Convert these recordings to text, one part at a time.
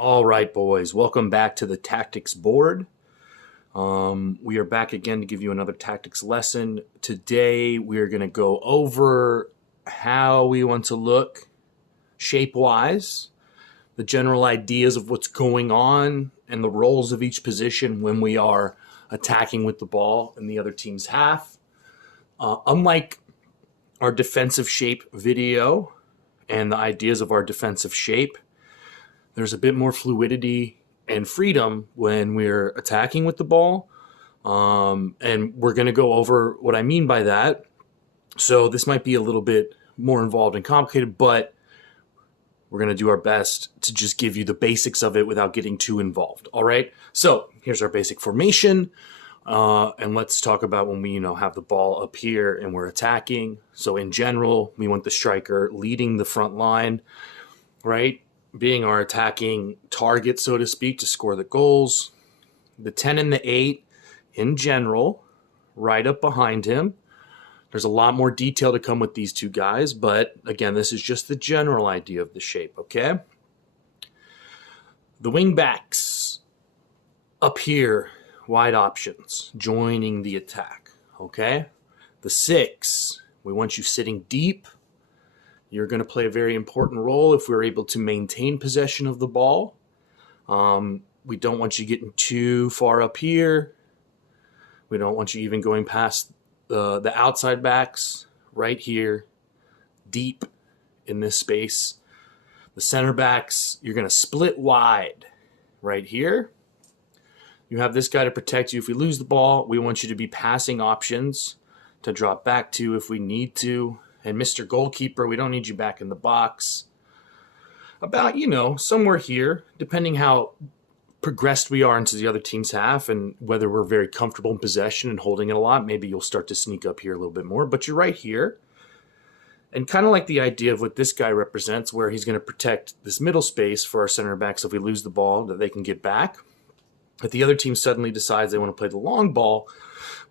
All right, boys, welcome back to the tactics board. We are back again to give you another tactics lesson. Today, we are going to go over how we want to look shape-wise, the general ideas of what's going on, and the roles of each position when we are attacking with the ball in the other team's half. Unlike our defensive shape video and the ideas of our defensive shape, there's a bit more fluidity and freedom when we're attacking with the ball. And we're going to go over what I mean by that. So this might be a little bit more involved and complicated, but we're going to do our best to just give you the basics of it without getting too involved. All right. So here's our basic formation. And let's talk about when we, have the ball up here and we're attacking. So in general, we want the striker leading the front line, right? Being our attacking target, so to speak, to score the goals. The 10 and the 8, in general, right up behind him. There's a lot more detail to come with these two guys, but again, this is just the general idea of the shape, okay? The wingbacks up here, wide options, joining the attack, okay? The 6, we want you sitting deep. You're going to play a very important role if we're able to maintain possession of the ball. We don't want you getting too far up here. We don't want you even going past the outside backs right here, deep in this space. The center backs, you're going to split wide right here. You have this guy to protect you. If we lose the ball, we want you to be passing options to drop back to if we need to. And Mr. Goalkeeper, we don't need you back in the box. About, somewhere here, depending how progressed we are into the other team's half and whether we're very comfortable in possession and holding it a lot, maybe you'll start to sneak up here a little bit more. But you're right here. And kind of like the idea of what this guy represents, where he's going to protect this middle space for our center backs if we lose the ball, that they can get back. If the other team suddenly decides they want to play the long ball,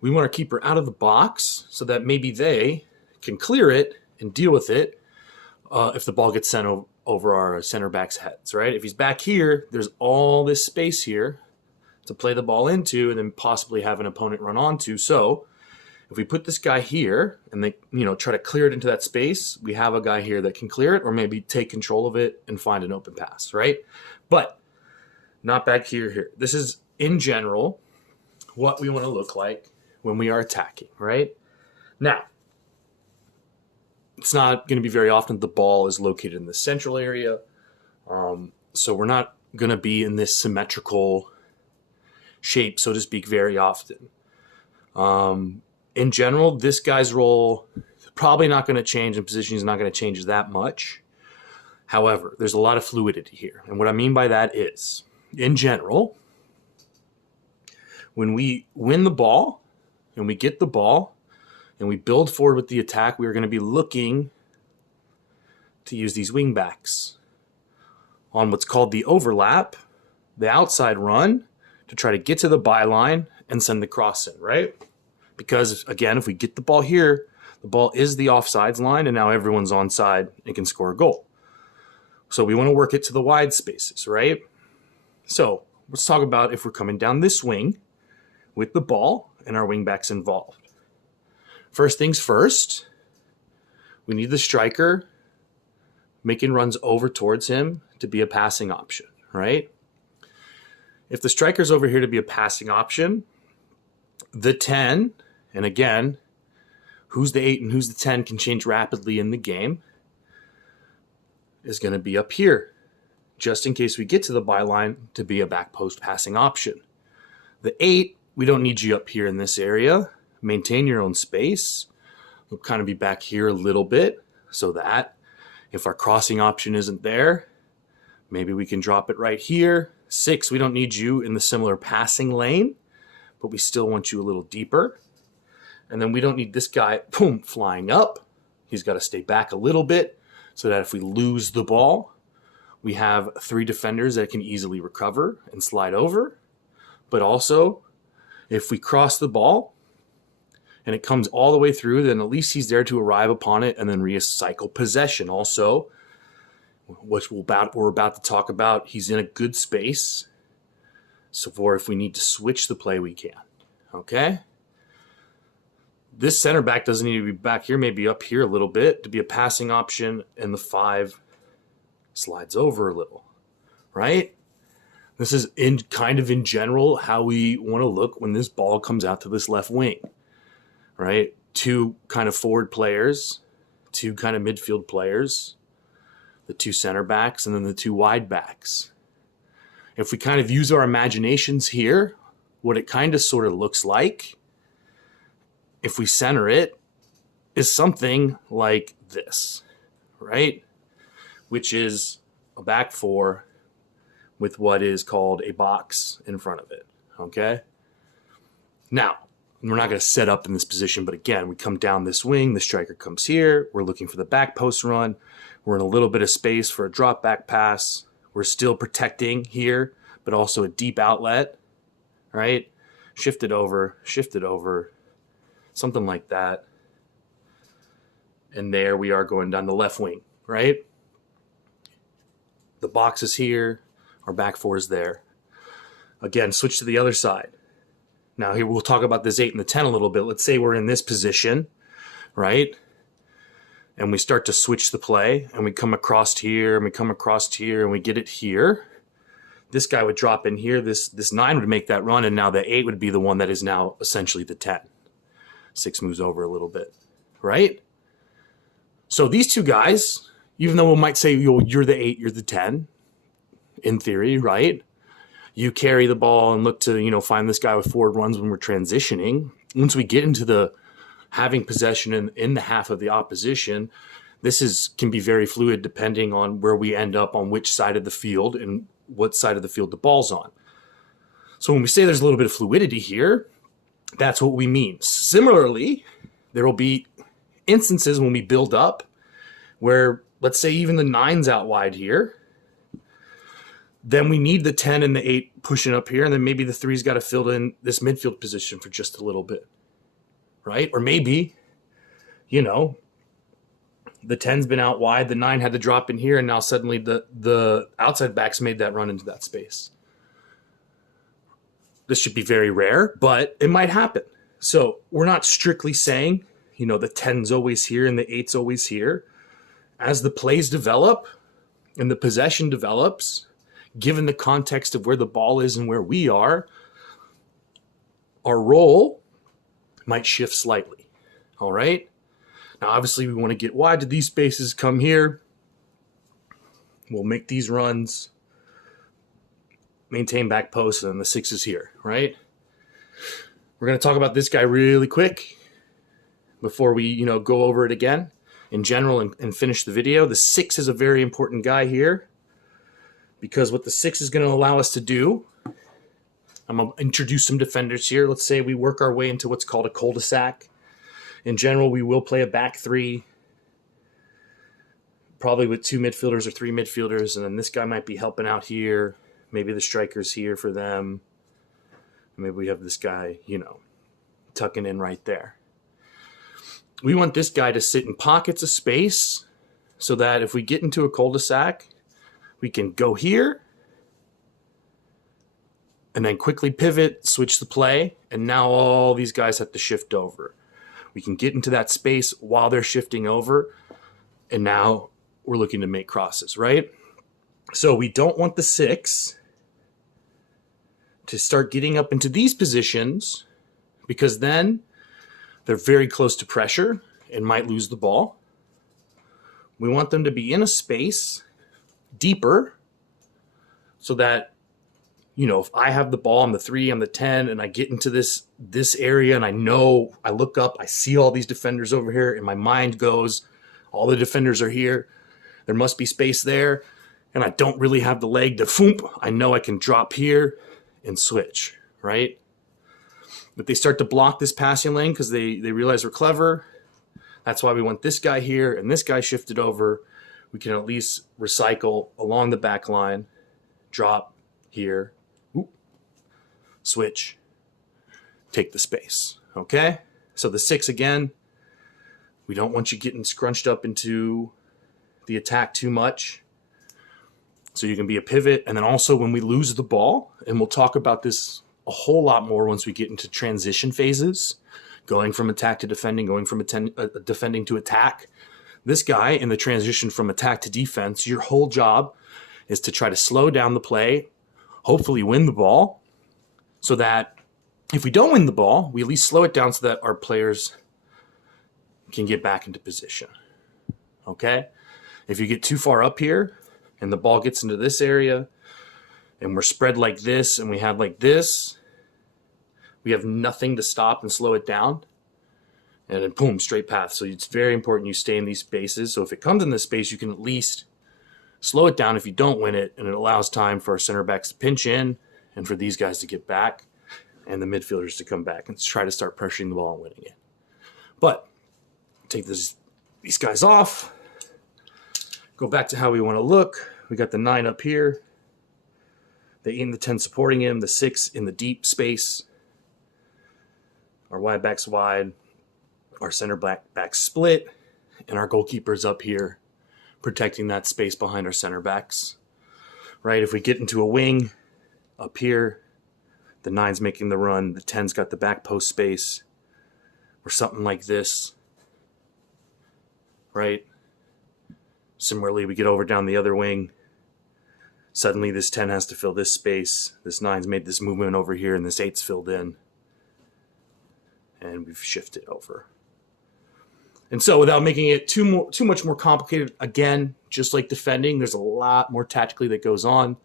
we want our keeper out of the box so that maybe they can clear it and deal with it if the ball gets sent over our center back's heads, right? If he's back here, there's all this space here to play the ball into and then possibly have an opponent run onto. So if we put this guy here and they, try to clear it into that space, we have a guy here that can clear it or maybe take control of it and find an open pass, right? But not back here. This is, in general, what we want to look like when we are attacking, right? Now, it's not going to be very often the ball is located in the central area. So we're not going to be in this symmetrical shape, so to speak, very often. In general, this guy's role is probably not going to change and position is not going to change that much. However, there's a lot of fluidity here. And what I mean by that is, in general, when we win the ball and we get the ball, and we build forward with the attack, we are going to be looking to use these wing backs on what's called the overlap, the outside run, to try to get to the byline and send the cross in, right? Because, again, if we get the ball here, the ball is the offsides line, and now everyone's onside and can score a goal. So we want to work it to the wide spaces, right? So let's talk about if we're coming down this wing with the ball and our wing backs involved. First things first, we need the striker making runs over towards him to be a passing option, right? If the striker's over here to be a passing option, the 10, and again, who's the 8 and who's the 10 can change rapidly in the game, is going to be up here, just in case we get to the byline to be a back post passing option. The 8, we don't need you up here in this area. Maintain your own space. We'll kind of be back here a little bit so that if our crossing option isn't there, maybe we can drop it right here. 6, we don't need you in the similar passing lane, but we still want you a little deeper. And then we don't need this guy, boom, flying up. He's got to stay back a little bit so that if we lose the ball, we have 3 defenders that can easily recover and slide over. But also, if we cross the ball, and it comes all the way through, then at least he's there to arrive upon it and then recycle possession. Also, which we're about to talk about. He's in a good space. So for if we need to switch the play, we can. Okay? This center back doesn't need to be back here, maybe up here a little bit to be a passing option, and the 5 slides over a little, right? This is kind of in general how we want to look when this ball comes out to this left wing, right? 2 kind of forward players, 2 kind of midfield players, the 2 center backs, and then the 2 wide backs. If we kind of use our imaginations here, what it kind of sort of looks like, if we center it, is something like this, right? Which is a back 4 with what is called a box in front of it, okay? Now, we're not going to set up in this position, but again, we come down this wing, the striker comes here, we're looking for the back post run, we're in a little bit of space for a drop back pass, we're still protecting here, but also a deep outlet, right? Shift it over, something like that. And there we are going down the left wing, right? The box is here, our back 4 is there. Again, switch to the other side. Now here we'll talk about this 8 and the 10 a little bit. Let's say we're in this position, right? And we start to switch the play, and we come across here, and we come across here, and we get it here. This guy would drop in here. This 9 would make that run, and now the 8 would be the one that is now essentially the 10. 6 moves over a little bit, right? So these 2 guys, even though we might say you're the 8, you're the 10, in theory, right? You carry the ball and look to, find this guy with forward runs when we're transitioning. Once we get into the having possession in the half of the opposition, this can be very fluid depending on where we end up on which side of the field and what side of the field the ball's on. So when we say there's a little bit of fluidity here, that's what we mean. Similarly, there will be instances when we build up where, let's say even the 9's out wide here, then we need the 10 and the 8 pushing up here, and then maybe the 3's got to fill in this midfield position for just a little bit, right? Or maybe, the 10's been out wide, the 9 had to drop in here, and now suddenly the outside backs made that run into that space. This should be very rare, but it might happen. So we're not strictly saying, the 10's always here and the 8's always here. As the plays develop and the possession develops, given the context of where the ball is and where we are, our role might shift slightly. All right? Now, obviously, we want to get wide to these spaces, come here. We'll make these runs, maintain back post, and then the 6 is here, right? We're going to talk about this guy really quick before we, go over it again in general and finish the video. The 6 is a very important guy here because what the 6 is going to allow us to do, I'm going to introduce some defenders here. Let's say we work our way into what's called a cul-de-sac. In general, we will play a back 3, probably with 2 midfielders or 3 midfielders, and then this guy might be helping out here. Maybe the striker's here for them. Maybe we have this guy, tucking in right there. We want this guy to sit in pockets of space so that if we get into a cul-de-sac, we can go here and then quickly pivot, switch the play, and now all these guys have to shift over. We can get into that space while they're shifting over, and now we're looking to make crosses, right? So we don't want the 6 to start getting up into these positions because then they're very close to pressure and might lose the ball. We want them to be in a space deeper so that, if I have the ball, I'm the 3, I'm the 10, and I get into this area and I look up, I see all these defenders over here, and my mind goes, all the defenders are here. There must be space there, and I don't really have the leg to foomp. I know I can drop here and switch, right? But they start to block this passing lane because they realize we're clever. That's why we want this guy here and this guy shifted over. We can at least recycle along the back line, drop here, switch, take the space, okay? So the 6, again, we don't want you getting scrunched up into the attack too much. So you can be a pivot. And then also when we lose the ball, and we'll talk about this a whole lot more once we get into transition phases, going from attack to defending, going from defending to attack. This guy in the transition from attack to defense, your whole job is to try to slow down the play, hopefully win the ball, so that if we don't win the ball, we at least slow it down so that our players can get back into position. Okay? If you get too far up here and the ball gets into this area and we're spread like this and we have like this, we have nothing to stop and slow it down. And then boom, straight path. So it's very important you stay in these spaces. So if it comes in this space, you can at least slow it down if you don't win it, and it allows time for our center backs to pinch in and for these guys to get back and the midfielders to come back and try to start pressuring the ball and winning it. But take these guys off, go back to how we want to look. We got the 9 up here, the 8 and the 10 supporting him, the 6 in the deep space, our wide backs wide, our center back split, and our goalkeeper's up here protecting that space behind our center backs. Right? If we get into a wing up here, the 9's making the run, the 10's got the back post space, or something like this. Right? Similarly, we get over down the other wing. Suddenly this 10 has to fill this space. This 9's made this movement over here, and this 8's filled in. And we've shifted over. And so without making it too much more complicated, again, just like defending, there's a lot more tactically that goes on.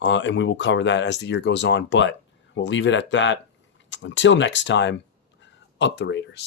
And we will cover that as the year goes on. But we'll leave it at that. Until next time, up the Raiders.